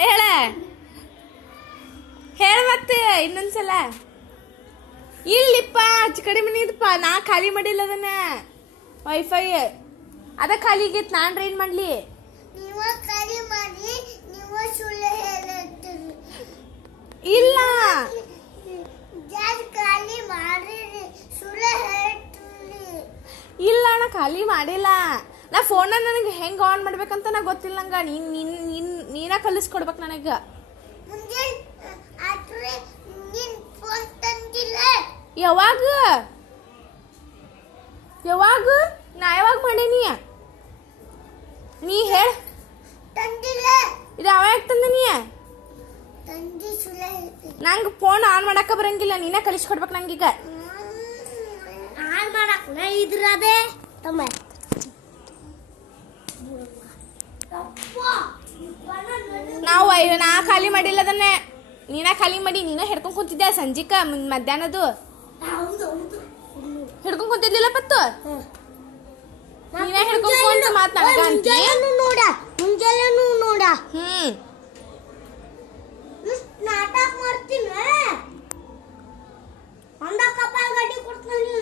ಹೇಳ ಹೇಳ ಮತ್ತೆ ಇನ್ನೊಂದ್ಸಲ. ಇಲ್ಲಿಪ್ಪ ಆಚೆ ಕಡೆ ಮನೆ ಇದಪ್ಪ, ನಾ ಖಾಲಿ ಮಾಡಿಲ್ಲ ಅದನ್ನ. ವೈಫೈ ಅದ ಖಾಲಿ ಆಗೈತ್, ನಾನ್ ಏನ್ ಮಾಡ್ಲಿ? ಇಲ್ಲ ಇಲ್ಲ ನಾ ಖಾಲಿ ಮಾಡಿಲ್ಲ. ನಾ ಫೋನ್ ನನಗೆ ಹೆಂಗ್ ಆನ್ ಮಾಡ್ಬೇಕಂತ ನಾ ಗೊತ್ತಿಲ್ಲ ನಂಗ. ನೀನ ಕಲಿಸ್ಕೊಡ್ಬೇಕು ನನಗ. ಯಾವಾಗ ಯಾವಾಗ ನಾ ಯಾವಾಗ ಮಾಡೀನಿ? ನೀ ಹೇಳ. ಇದು ಯಾವಾಗ ತಂದ ನೀ? ನಂಗೆ ಫೋನ್ ಆನ್ ಮಾಡಕ ಬರಂಗಿಲ್ಲ, ನೀನ ಕಲಿಸ್ಕೊಡ್ಬೇಕು ನಂಗೀಗ. ಆನ್ ಮಾಡಕ್ ಇದ್ರದೇ ತಮ್ಮ ನಾ ಖಾಲಿ ಮಾಡಿಲ್ಲ ಅದನ್ನೇ, ನೀನ ಖಾಲಿ ಮಾಡಿ. ನೀನ ಹಿಡ್ಕೊಂಡ್ ಕುಂತಿದ್ದೆ ಸಂಜಿಕ ಮಧ್ಯಾಹ್ನದು ಹಿಡ್ಕೊಂಡ್ ಕುಂತಿದ್ಲಿಲ್ಲ ಪತ್ತು. ನೀನ ಹಿಡ್ಕೊಂಡ್ ಕುಂತ ಮಾತನಾಡ ನೋಡ ಮುಂಜಾನೆ ನೋಡ ನಾಟಕ ಮಾಡ್ತೀನಿ. ಒಂದ ಕಪಾಲ್ ಗಡ್ಡಿ ಕೊಡ್ತೀನಿ.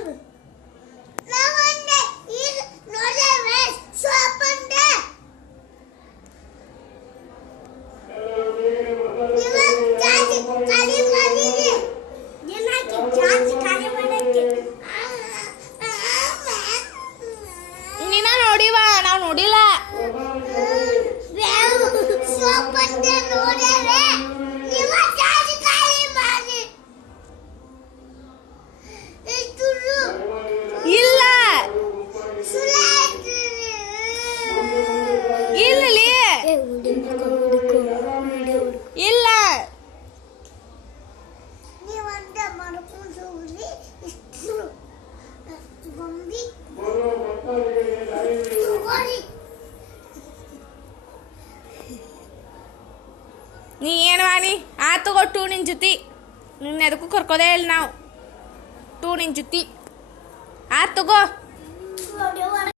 ನೀನ ನೋಡಿವ, ನಾವ್ ನೋಡಿಲ್ಲ. ಇಲ್ಲ ಇಲ್ಲ ಇಲ್ಲ ನೀ ಏನು ಮಾಡಿ ಆ ತಗೋ ಟೂ ನಿನ್ ಜೊತೆ. ನಿನ್ನ ಎದಕ್ಕೂ ಕರ್ಕೋದೇ ಇಲ್ಲ ನಾವು. ಟೂ ನಿನ್ ಜೊತೆ ಆ ತಗೋ.